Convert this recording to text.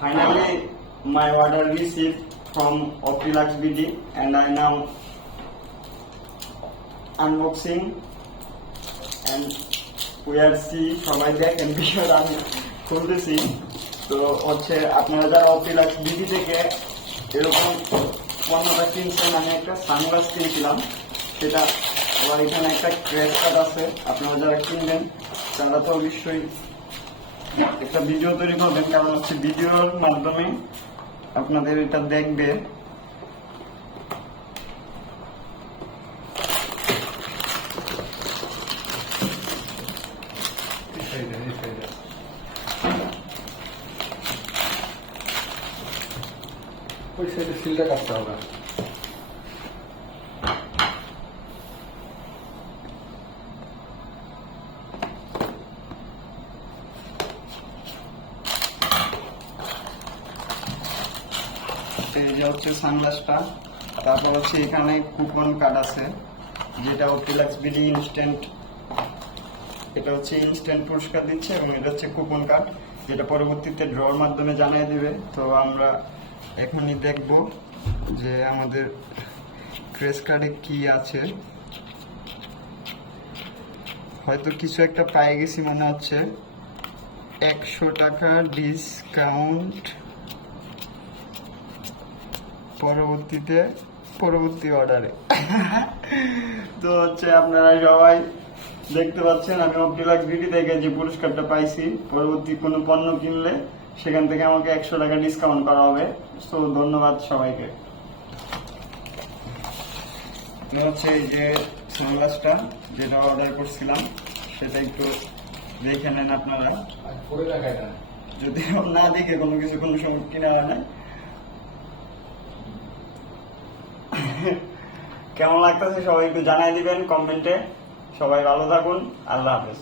Finally, my order received from Optilux BD and I now unboxing and we are see সবাই দেখেন বিষয়টা আমি খুলতেছি। তো হচ্ছে আপনারা যারা অপিলাক্স বিডি থেকে এরকম পণ্যটা কিনছেন আমি একটা সানগ্লাস কিনছিলাম। সেটা আবার এখানে একটা ক্রেস কার্ড আছে আপনারা যারা কিনবেন তারা তো অবশ্যই একটা ভিডিও তৈরি করবেন, কারণ হচ্ছে ভিডিওর মাধ্যমে আপনাদের এটা দেখবে। ওই সাইডে সিলটা কাটতে হবে। এই যে হচ্ছে সানগ্লাসটা তারপর হচ্ছে এখানে কুপন কার্ড আছে, যেটা ওপিলাক্স বিডি ইনস্ট্যান্ট এটা হচ্ছে ইনস্ট্যান্ট পুরস্কার দিচ্ছে এবং এটা হচ্ছে কুপন কার্ড যেটা পরবর্তীতে ড্রর মাধ্যমে জানিয়ে দিবে। তো আমরা এখনই দেখব যে আমাদের ক্রেস কার্ডে কি আছে। হয়তো কিছু একটা পাই গেছি মনে হচ্ছে। একশো টাকা ডিসকাউন্ট পরবর্তীতে পরবর্তী অর্ডারে তো হচ্ছে আপনারা সবাই দেখতে পাচ্ছেন আমি অবডিলাক্স বিডি থেকে যে পুরস্কারটা পাইছি পরবর্তী কোনো পণ্য কিনলে সেখান থেকে আমাকে একশো টাকা ডিসকাউন্ট করা হবে। তো ধন্যবাদ সবাইকে। হচ্ছে এই যে সানগ্লাসটা যেটা অর্ডার করছিলাম সেটা একটু দেখে নেন আপনারা। যদি না দেখে কোনো কিছু কোনো সময় কিনা হয় না কেমন লাগতেছে সবাই একটু জানাই দিবেন কমেন্টে। সবাই ভালো থাকুন আল্লাহ হাফেজ।